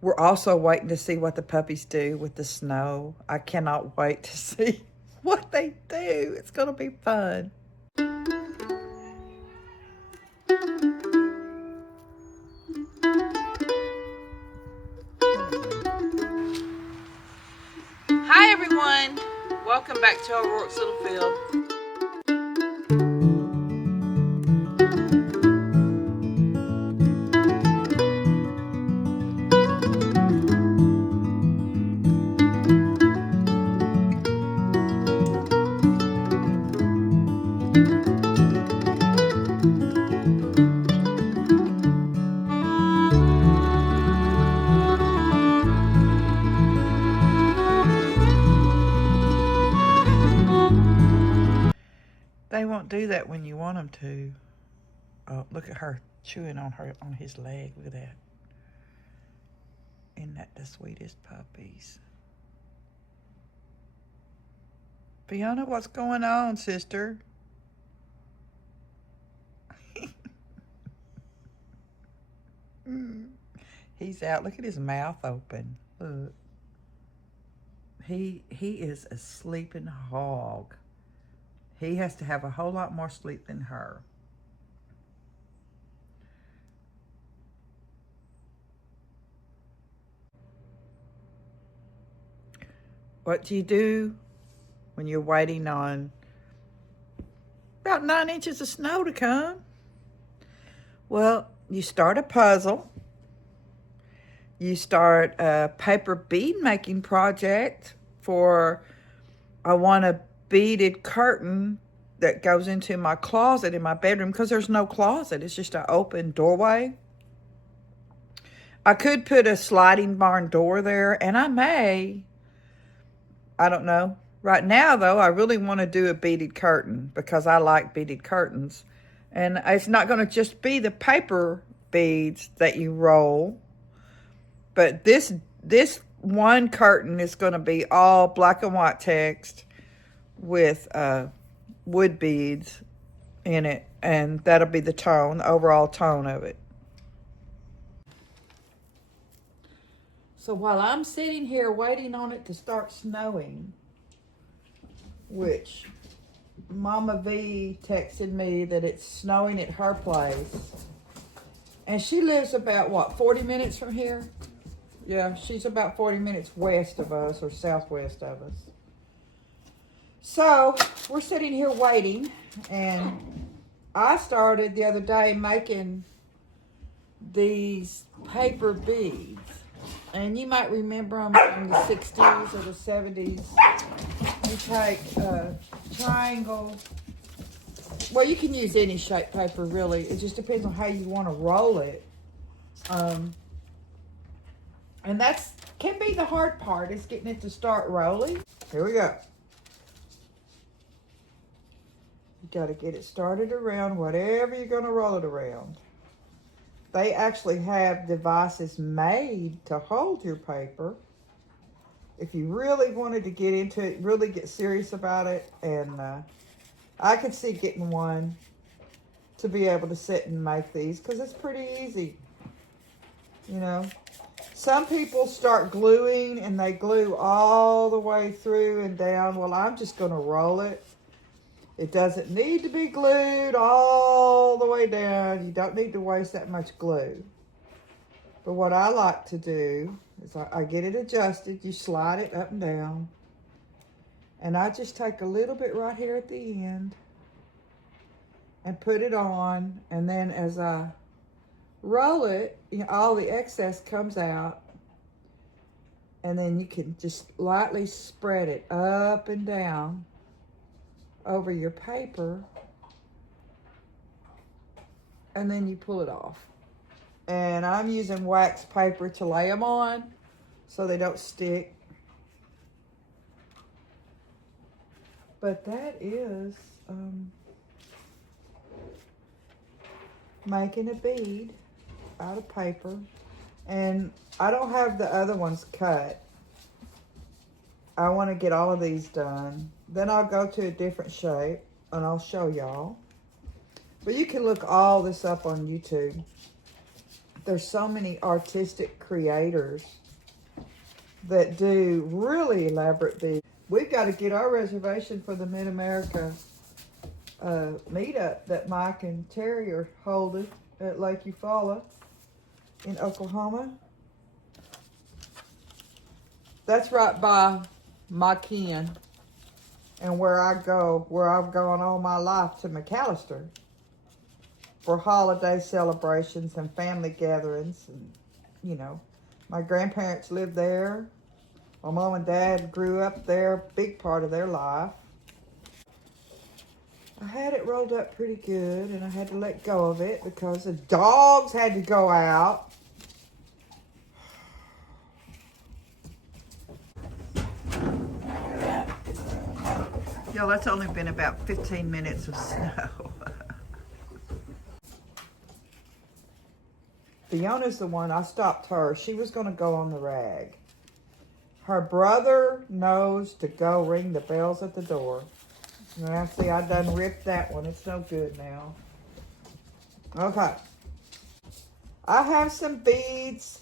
We're also waiting to see what the puppies do with the snow. I cannot wait to see what they do. It's going to be fun. Hi everyone. Welcome back to O'Rourke's Little Field. They won't do that when you want them to. Oh, look at her chewing on his leg. Look at that. Isn't that the sweetest puppies? Fiona, what's going on, sister? He's out. Look at his mouth open. Look. He is a sleeping hog. He has to have a whole lot more sleep than her. What do you do when you're waiting on about 9 inches of snow to come? Well, you start a puzzle. You start a paper bead making project for, I want a beaded curtain that goes into my closet in my bedroom because there's no closet. It's just an open doorway. I could put a sliding barn door there, and I may. I don't know. Right now, though, I really want to do a beaded curtain because I like beaded curtains. And it's not going to just be the paper beads that you roll. But this one curtain is going to be all black and white text with wood beads in it. And that'll be the tone, the overall tone of it. So while I'm sitting here waiting on it to start snowing, which Mama V texted me that it's snowing at her place. And she lives about, what, 40 minutes from here? Yeah, she's about 40 minutes west of us or southwest of us. So we're sitting here waiting, and I started the other day making these paper beads. And you might remember them from the 60s or the 70s. You take a triangle. Well, you can use any shape paper, really. It just depends on how you want to roll it. And that's can be the hard part, is getting it to start rolling. Here we go. You got to get it started around whatever you're going to roll it around. They actually have devices made to hold your paper. If you really wanted to get into it, really get serious about it, and I could see getting one to be able to sit and make these because it's pretty easy. You know, some people start gluing and they glue all the way through and down. Well, I'm just going to roll it. It doesn't need to be glued all the way down. You don't need to waste that much glue. But what I like to do is I get it adjusted. You slide it up and down. And I just take a little bit right here at the end and put it on. And then as I roll it, you know, all the excess comes out. And then you can just lightly spread it up and down over your paper, and then you pull it off. And I'm using wax paper to lay them on so they don't stick. But that is making a bead out of paper. And I don't have the other ones cut. I want to get all of these done. Then I'll go to a different shape and I'll show y'all. But you can look all this up on YouTube. there's so many artistic creators that do really elaborate beads. We've got to get our reservation for the Mid-America meetup that Mike and Terry are holding at Lake Eufaula in Oklahoma. That's right by my kin and where I've gone all my life to McAllister for holiday celebrations and family gatherings. And, you know, my grandparents lived there. My mom and dad grew up there, big part of their life. I had it rolled up pretty good, and I had to let go of it because the dogs had to go out. Yo, that's only been about 15 minutes of snow. Fiona's the one, I stopped her. She was going to go on the rag. Her brother knows to go ring the bells at the door. Now, see, I done ripped that one. It's no good now. Okay. I have some beads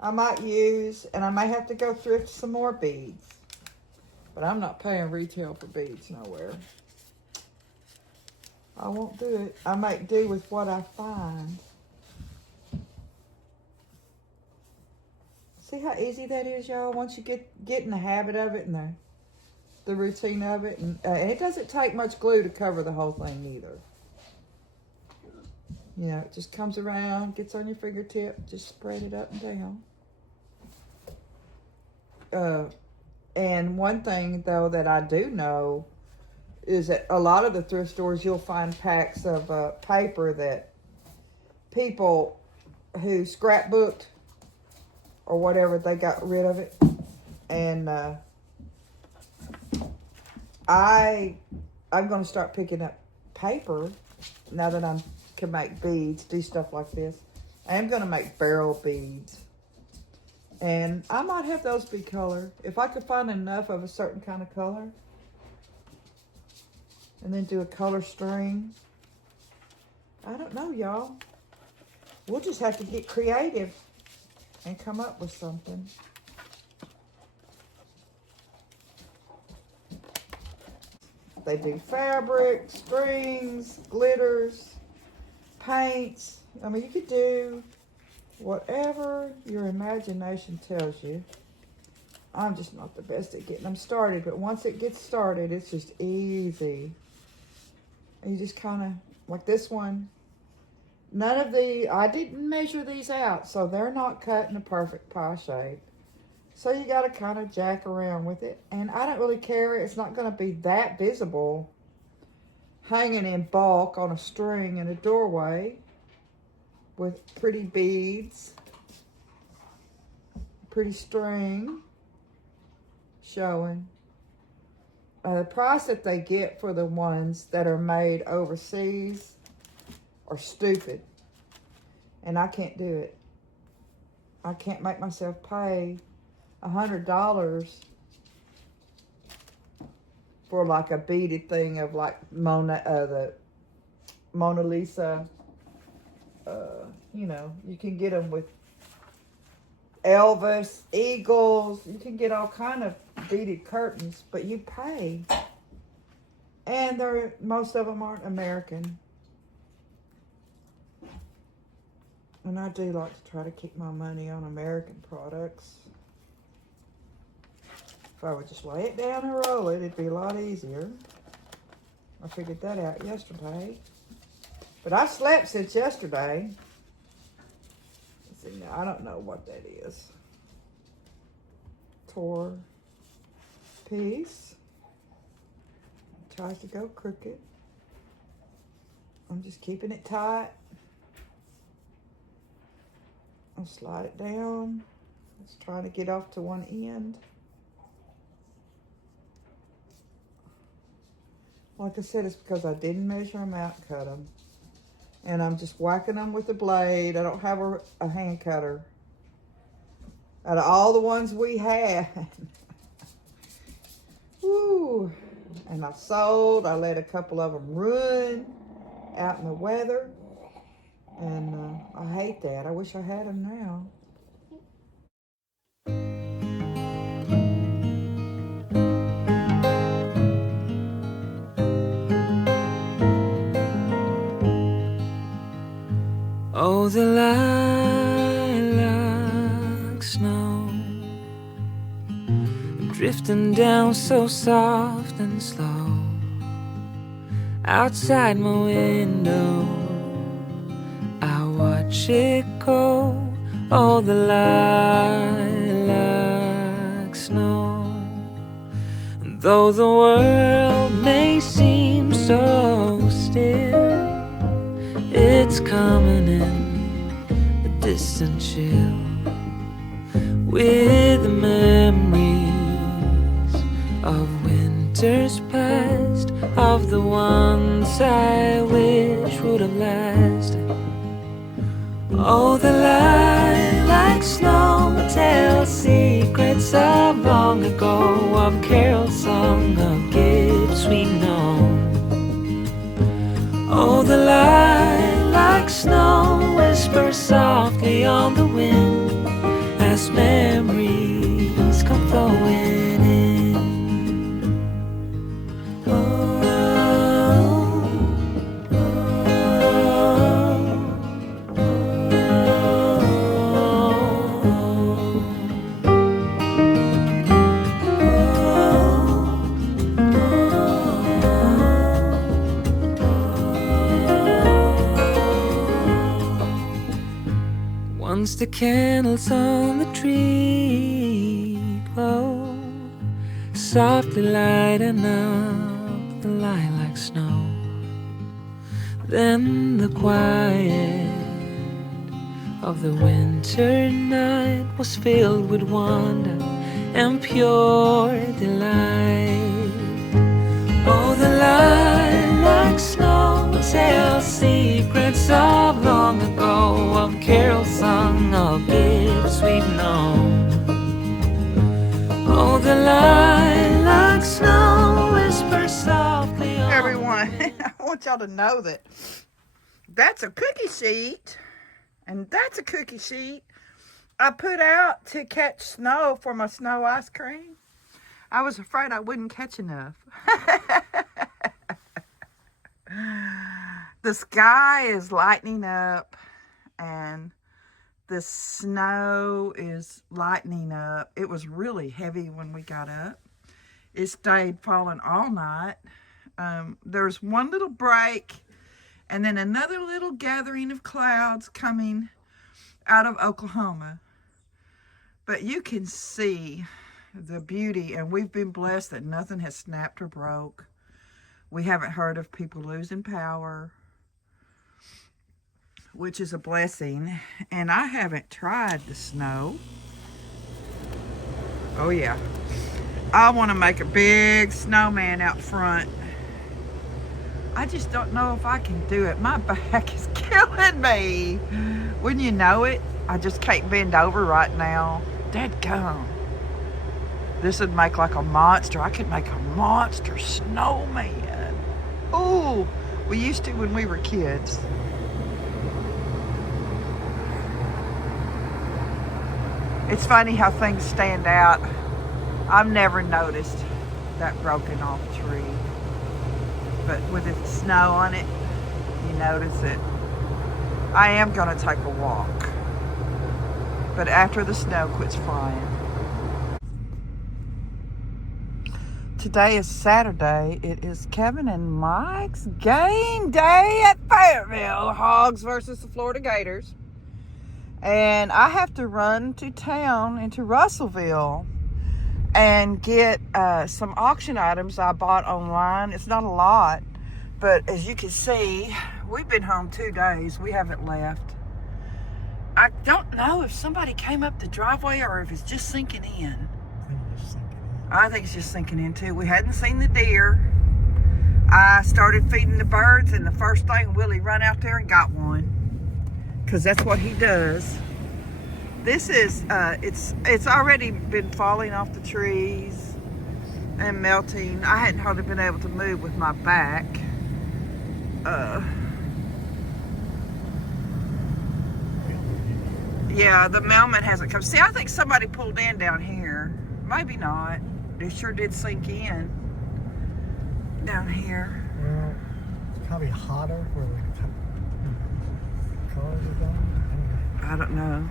I might use, and I may have to go thrift some more beads. But I'm not paying retail for beads nowhere. I won't do it. I might do with what I find. See how easy that is, y'all? Once you get in the habit of it and the routine of it. And it doesn't take much glue to cover the whole thing either. You know, it just comes around, gets on your fingertip, just spread it up and down. And one thing, though, that I do know is that a lot of the thrift stores, you'll find packs of paper that people who scrapbooked or whatever, they got rid of it. And I'm going to start picking up paper now that I can make beads, do stuff like this. I am going to make barrel beads. And I might have those be colored. If I could find enough of a certain kind of color. And then do a color string. I don't know, y'all. We'll just have to get creative and come up with something. They do fabric, strings, glitters, paints. I mean, you could do whatever your imagination tells you. I'm just not the best at getting them started, but once it gets started, it's just easy. And you just kind of, like this one, I didn't measure these out, so they're not cut in a perfect pie shape. So you got to kind of jack around with it. And I don't really care. It's not going to be that visible hanging in bulk on a string in a doorway with pretty beads, pretty string showing. The price that they get for the ones that are made overseas are stupid. And I can't do it. I can't make myself pay $100 for like a beaded thing of like the Mona Lisa. You know, you can get them with Elvis, eagles. You can get all kind of beaded curtains, but you pay. And most of them aren't American. And I do like to try to keep my money on American products. If I would just lay it down and roll it, it'd be a lot easier. I figured that out yesterday. But I slept since yesterday. Let's see, now I don't know what that is. Tore piece. Tries to go crooked. I'm just keeping it tight. I'll slide it down. Just trying to get off to one end. Like I said, it's because I didn't measure them out and cut them. And I'm just whacking them with a blade. I don't have a hand cutter. Out of all the ones we had. Woo. And I sold. I let a couple of them run out in the weather. And I hate that. I wish I had them now. Oh, the lilac snow, drifting down so soft and slow outside my window. I watch it go. Oh, the lilac snow. And though the world may seem so still, it's coming in a distant chill with the memories of winters past, of the ones I wish would have lasted. Oh, the lilac snow tells secrets of long ago, of carols sung, of gifts we know. Oh, the lilac snow whispers softly on the wind as memories come flowing in. Oh, oh, once the candles on the tree glow, softly lighting up the lilac snow. Then the quiet of the winter night was filled with wonder and pure delight. Oh, the lilac snow tells secrets of long ago, of carols sung, of gifts we've known. Oh, the lilac snow whispers softly on. Everyone, I want y'all to know that that's a cookie sheet, and that's a cookie sheet I put out to catch snow for my snow ice cream. I was afraid I wouldn't catch enough. The sky is lightening up and the snow is lightening up. It was really heavy when we got up. It stayed falling all night. There's one little break and then another little gathering of clouds coming out of Oklahoma. But you can see the beauty, and we've been blessed that nothing has snapped or broke. We haven't heard of people losing power, which is a blessing. And I haven't tried the snow. Oh yeah, I want to make a big snowman out front. I just don't know if I can do it. My back is killing me. Wouldn't you know it? I just can't bend over right now. Dadgum. This would make like a monster. I could make a monster snowman. Ooh, we used to when we were kids. It's funny how things stand out. I've never noticed that broken off tree. But with the snow on it, you notice it. I am going to take a walk. But after the snow quits flying. Today is Saturday. It is Kevin and Mike's game day at Fayetteville. Hogs versus the Florida Gators. And I have to run to town into Russellville and get some auction items I bought online. It's not a lot, but as you can see, we've been home 2 days. We haven't left. I don't know if somebody came up the driveway or if it's just sinking in. I think it's just sinking in too. We hadn't seen the deer. I started feeding the birds, and the first thing, Willie run out there and got one, because that's what he does. This is, it's already been falling off the trees and melting. I hadn't hardly been able to move with my back. Yeah, the mailman hasn't come. See, I think somebody pulled in down here. Maybe not. It sure did sink in down here. Well, it's probably hotter where the cars are going. I don't know.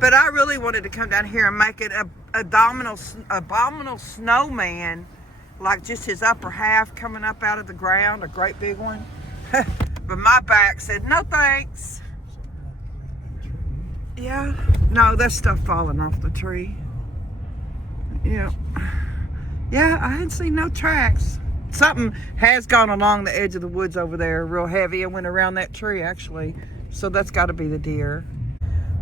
But I really wanted to come down here and make it a abominable snowman, like just his upper half coming up out of the ground, a great big one. But my back said, no thanks. Yeah, no, that's stuff falling off the tree. Yeah. Yeah, I hadn't seen no tracks. Something has gone along the edge of the woods over there real heavy and went around that tree actually. So that's got to be the deer.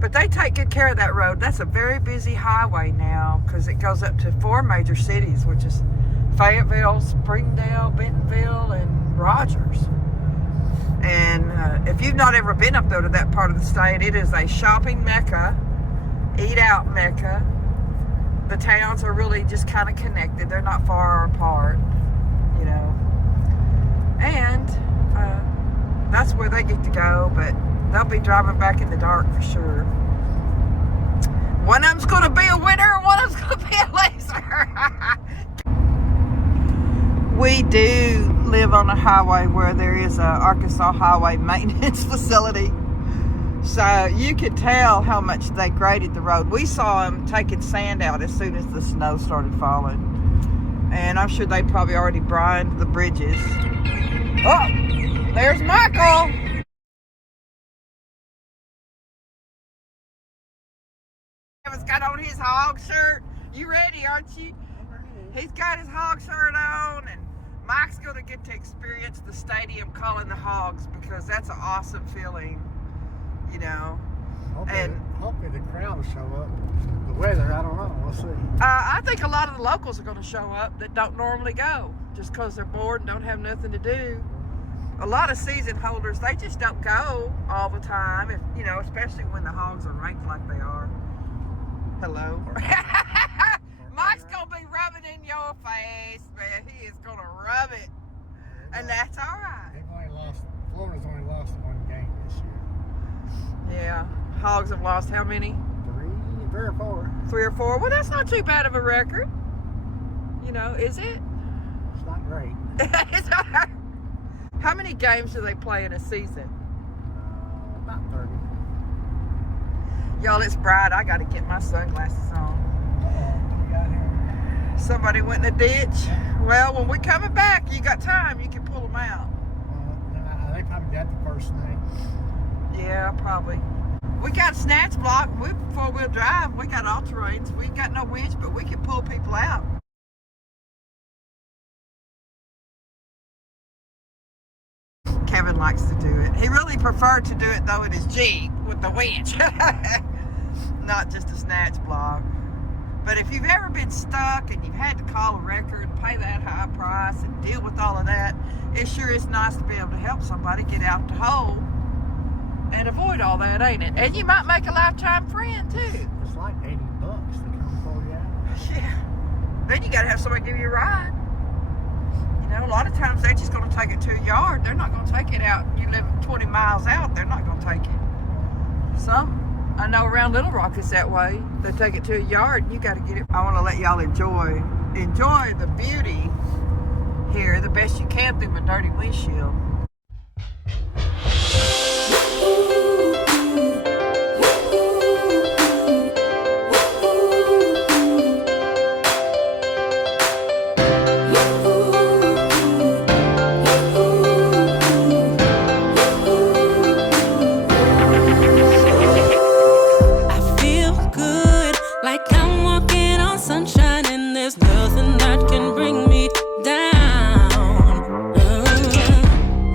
But they take good care of that road. That's a very busy highway now because it goes up to 4 major cities, which is Fayetteville, Springdale, Bentonville, and Rogers. And if you've not ever been up there to that part of the state, it is a shopping mecca, eat out mecca. The towns are really just kind of connected. They're not far apart, you know. And that's where they get to go, but they'll be driving back in the dark for sure. One of them's going to be a winner, and one of them's going to be a loser. We do live on a highway where there is a Arkansas Highway Maintenance Facility. So you could tell how much they graded the road. We saw them taking sand out as soon as the snow started falling. And I'm sure they probably already brined the bridges. Oh, there's Michael. He's got on his hog shirt. You ready, aren't you? He's got his hog shirt on, and Mike's going to get to experience the stadium calling the Hogs because that's an awesome feeling, you know. Hopefully the crowd will show up. The weather, I don't know. We'll see. I think a lot of the locals are going to show up that don't normally go just because they're bored and don't have nothing to do. A lot of season holders, they just don't go all the time, if, you know, especially when the Hogs are ranked like they are. Hello. Mike's going to be rubbing in your face, man. He is going to rub it. And that's all right. Florida's only lost 1 game this year. Yeah. Hogs have lost how many? 3 or 4. 3 or 4. Well, that's not too bad of a record. You know, is it? It's not great. How many games do they play in a season? About 30. Y'all, it's bright. I got to get my sunglasses on. What you got here? Somebody went in the ditch. Well, when we're coming back, you got time. You can pull them out. They probably got the first thing. Yeah, probably. We got snatch block. We're 4-wheel drive. We got all-terrains. We ain't got no winch, but we can pull people out. Kevin likes to do it. He really preferred to do it, though, in his Jeep with the winch. Not just a snatch block. But if you've ever been stuck and you've had to call a record and pay that high price and deal with all of that, it sure is nice to be able to help somebody get out the hole and avoid all that, ain't it? And you might make a lifetime friend, too. It's like $80 to come pull you out. Yeah. Then you got to have somebody give you a ride. You know, a lot of times they're just going to take it to a yard. They're not going to take it out. You live 20 miles out, they're not going to take it. Some. I know around Little Rock it's that way. They take it to a yard and you got to get it. I want to let y'all enjoy the beauty here the best you can through my dirty windshield.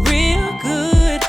Real good,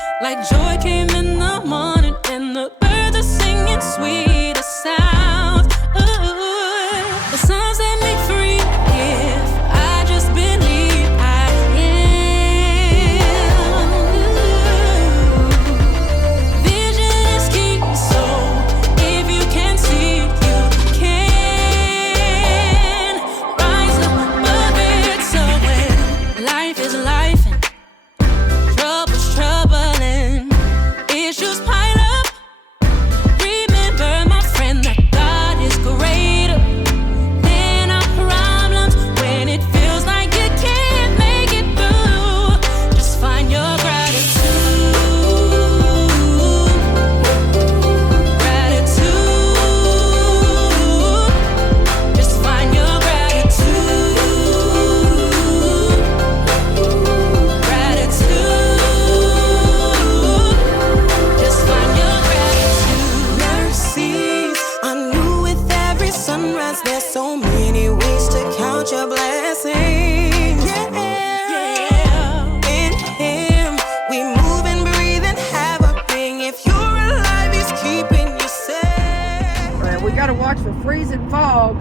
cause there's so many ways to count your blessings. Yeah. In Him, we move and breathe and have a being. If you're alive, He's keeping you safe. Well, we gotta watch for freezing fog.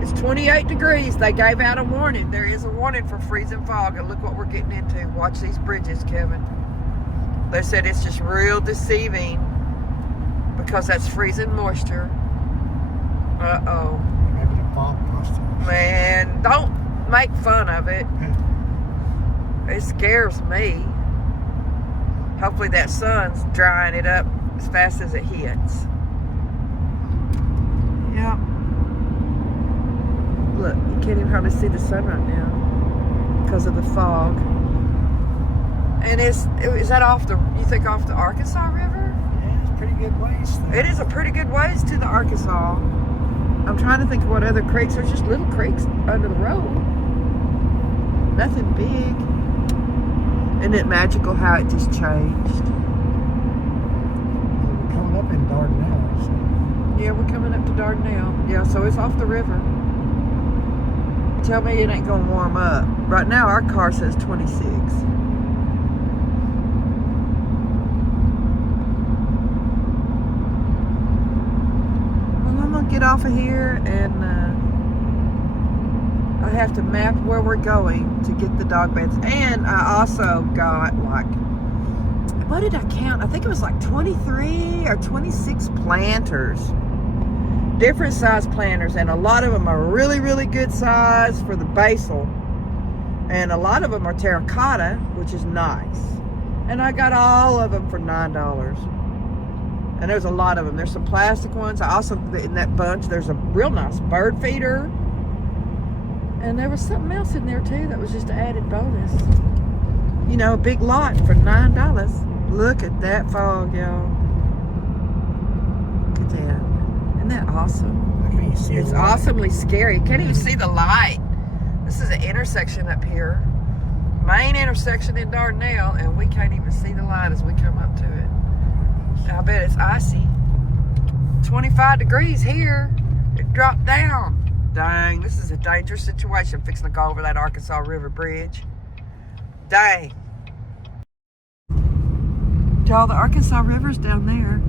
It's 28 degrees. They gave out a warning. There is a warning for freezing fog, and look what we're getting into. Watch these bridges, Kevin. They said it's just real deceiving because that's freezing moisture. Uh-oh. Maybe the fog busted. Man, don't make fun of it. It scares me. Hopefully that sun's drying it up as fast as it hits. Yep. Look, you can't even hardly see the sun right now because of the fog. And is that off the, you think off the Arkansas River? Yeah, it's pretty good ways. It is a pretty good ways to the Arkansas. I'm trying to think of what other creeks. There's just little creeks under the road. Nothing big. Isn't it magical how it just changed? Well, we're coming up in Dardanelle. So. Yeah, we're coming up to Dardanelle. Yeah, so it's off the river. Tell me it ain't gonna warm up. Right now our car says 26. Well, I'm gonna get off of here and I have to map where we're going to get the dog beds. And I also got like, what did I count? I think it was like 23 or 26 planters. Different size planters, and a lot of them are really, really good size for the basil. And a lot of them are terracotta, which is nice. And I got all of them for $9. And there's a lot of them. There's some plastic ones. I also, in that bunch, there's a real nice bird feeder. And there was something else in there too that was just an added bonus. You know, a big lot for $9. Look at that fog, y'all. Look at that. Isn't that awesome? I can't see It's the light. awesomely scary. You can't even see the light. This is an intersection up here. Main intersection in Dardanelle, and we can't even see the light as we come up to it. I bet it's icy. 25 degrees here. It dropped down. Dang, this is a dangerous situation fixing to go over that Arkansas River Bridge. Dang. Y'all, the Arkansas River's down there.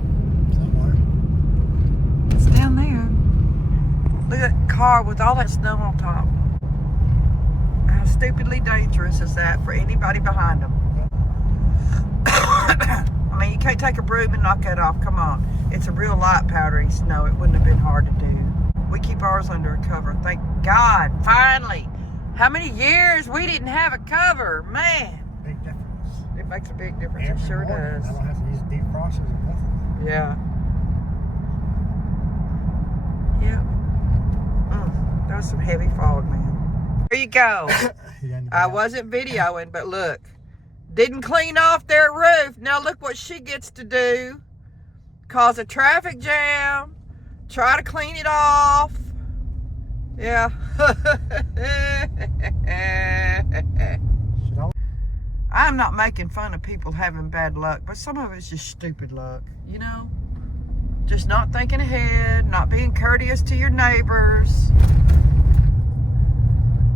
Somewhere. It's down there. Look at that car with all that snow on top. How stupidly dangerous is that for anybody behind them? I mean, you can't take a broom and knock that off. Come on. It's a real light powdery snow. It wouldn't have been hard to do. We keep ours under a cover. Thank God. Finally. How many years we didn't have a cover? Man. Big difference. It makes a big difference. Every It sure morning, does. I don't have to use defrosters or nothing. Yeah. Yeah. That was some heavy fog, man. There you go. I wasn't videoing, but look. Didn't clean off their roof. Now look what she gets to do. Cause a traffic jam. Try to clean it off. Yeah. I'm not making fun of people having bad luck, but some of it's just stupid luck, you know? Just not thinking ahead, not being courteous to your neighbors.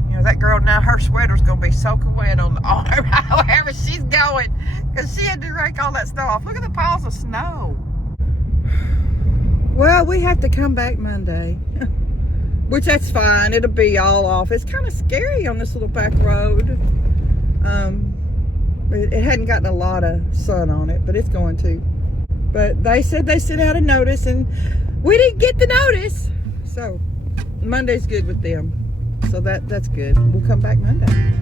You know, that girl now, her sweater's gonna be soaking wet on the arm wherever she's going, because she had to rake all that snow off. Look at the piles of snow. Well, we have to come back Monday, which that's fine. It'll be all off. It's kind of scary on this little back road. It hadn't gotten a lot of sun on it, but it's going to. But they said they sent out a notice, and we didn't get the notice. So Monday's good with them. So that's good. We'll come back Monday.